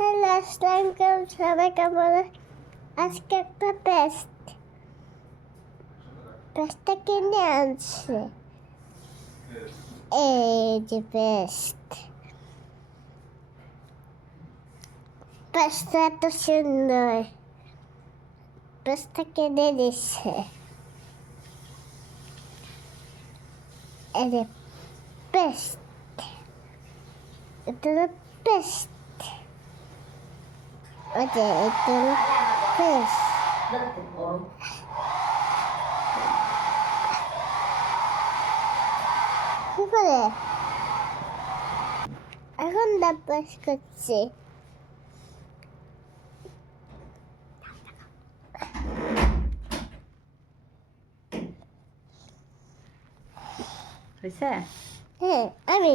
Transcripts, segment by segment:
Hello আসসালাম সবাই কেমন? আজকে একটা পেস্ট পেস্টটা কিনে আনছে? এই যে পেস্ট পেস্টটা এত সুন্দর। পেস্টটা কিনে দিচ্ছে? এই যে পেস্ট এটা পেস্ট ওকে এটা হলো পেস্ট কি করে এখন দাঁত ব্রাশ করছে হয়েছে হ্যাঁ আমি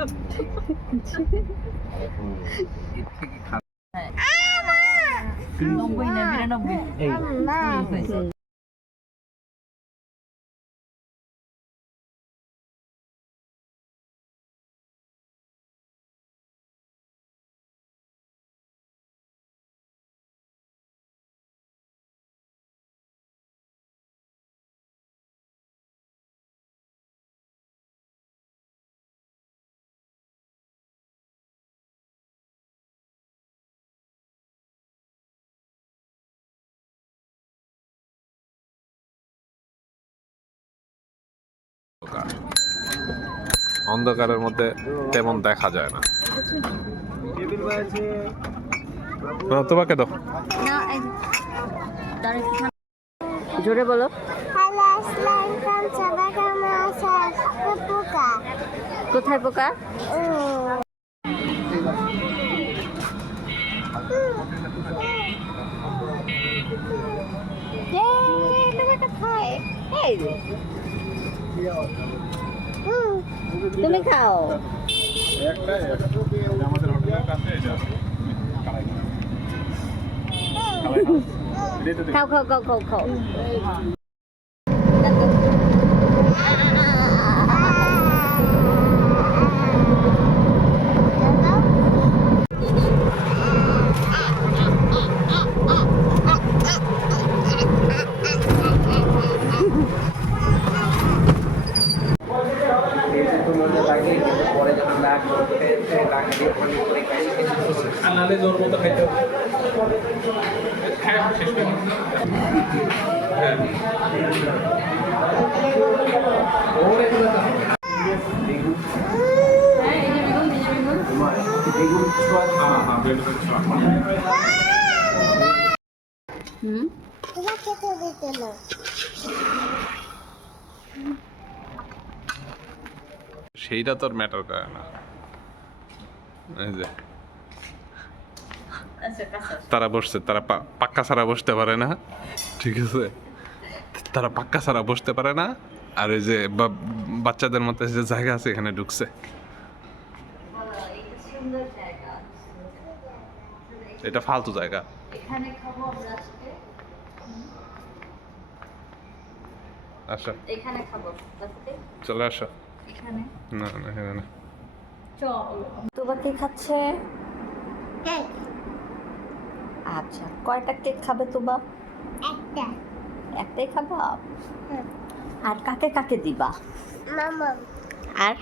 Ah, Mama! Nombor ini, nombor ini. Mama! অন্ধকারের মধ্যে তেমন দেখা যায় না। তোমাকে দাও। জোরে বলো। কোথায় পোকা? তুমি খাও একটা আমাদের হোটেলের কাছে এটা আনালে জোর মতো খাইতে হবে হ্যাঁ শেষ হ্যাঁ হ্যাঁ হ্যাঁ হুম খেতে দিতে না সেইটা তোর ম্যাটার করে না। এই যে। তারা বসছে তারা পাক্কা ছাড়া বসতে পারে না। ঠিক আছে? তারা পাক্কা ছাড়া বসতে পারে না। আর এই যে বাচ্চাদের মধ্যে যে জায়গা আছে এখানে ঢুকছে। এটা ফালতু জায়গা। আসো। চলে আসো। এখানে? না না এখানে না। চল। তোবা কে খাচ্ছে? আচ্ছা কয়টা কেক খাবে তোবা? একটা। একটাই খাবা? আর কাকে কাকে দিবা? মামা। আর?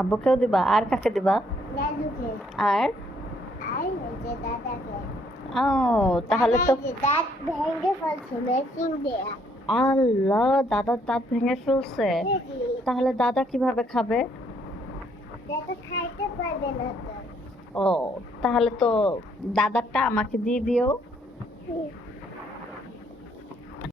আব্বুকেও দিবা? আর কাকে দিবা? দাদুকে। আর? আর যে দাদাকে। ও তাহলে তো দাঁত ভেঙে ফেলছে মেশিন দেয়া। আল্লাহ দাদার দাঁত ভেঙে ফেলছে। তাহলে দাদা কীভাবে খাবে? ও তাহলে তো দাদারটা আমাকে দিয়ে দিও।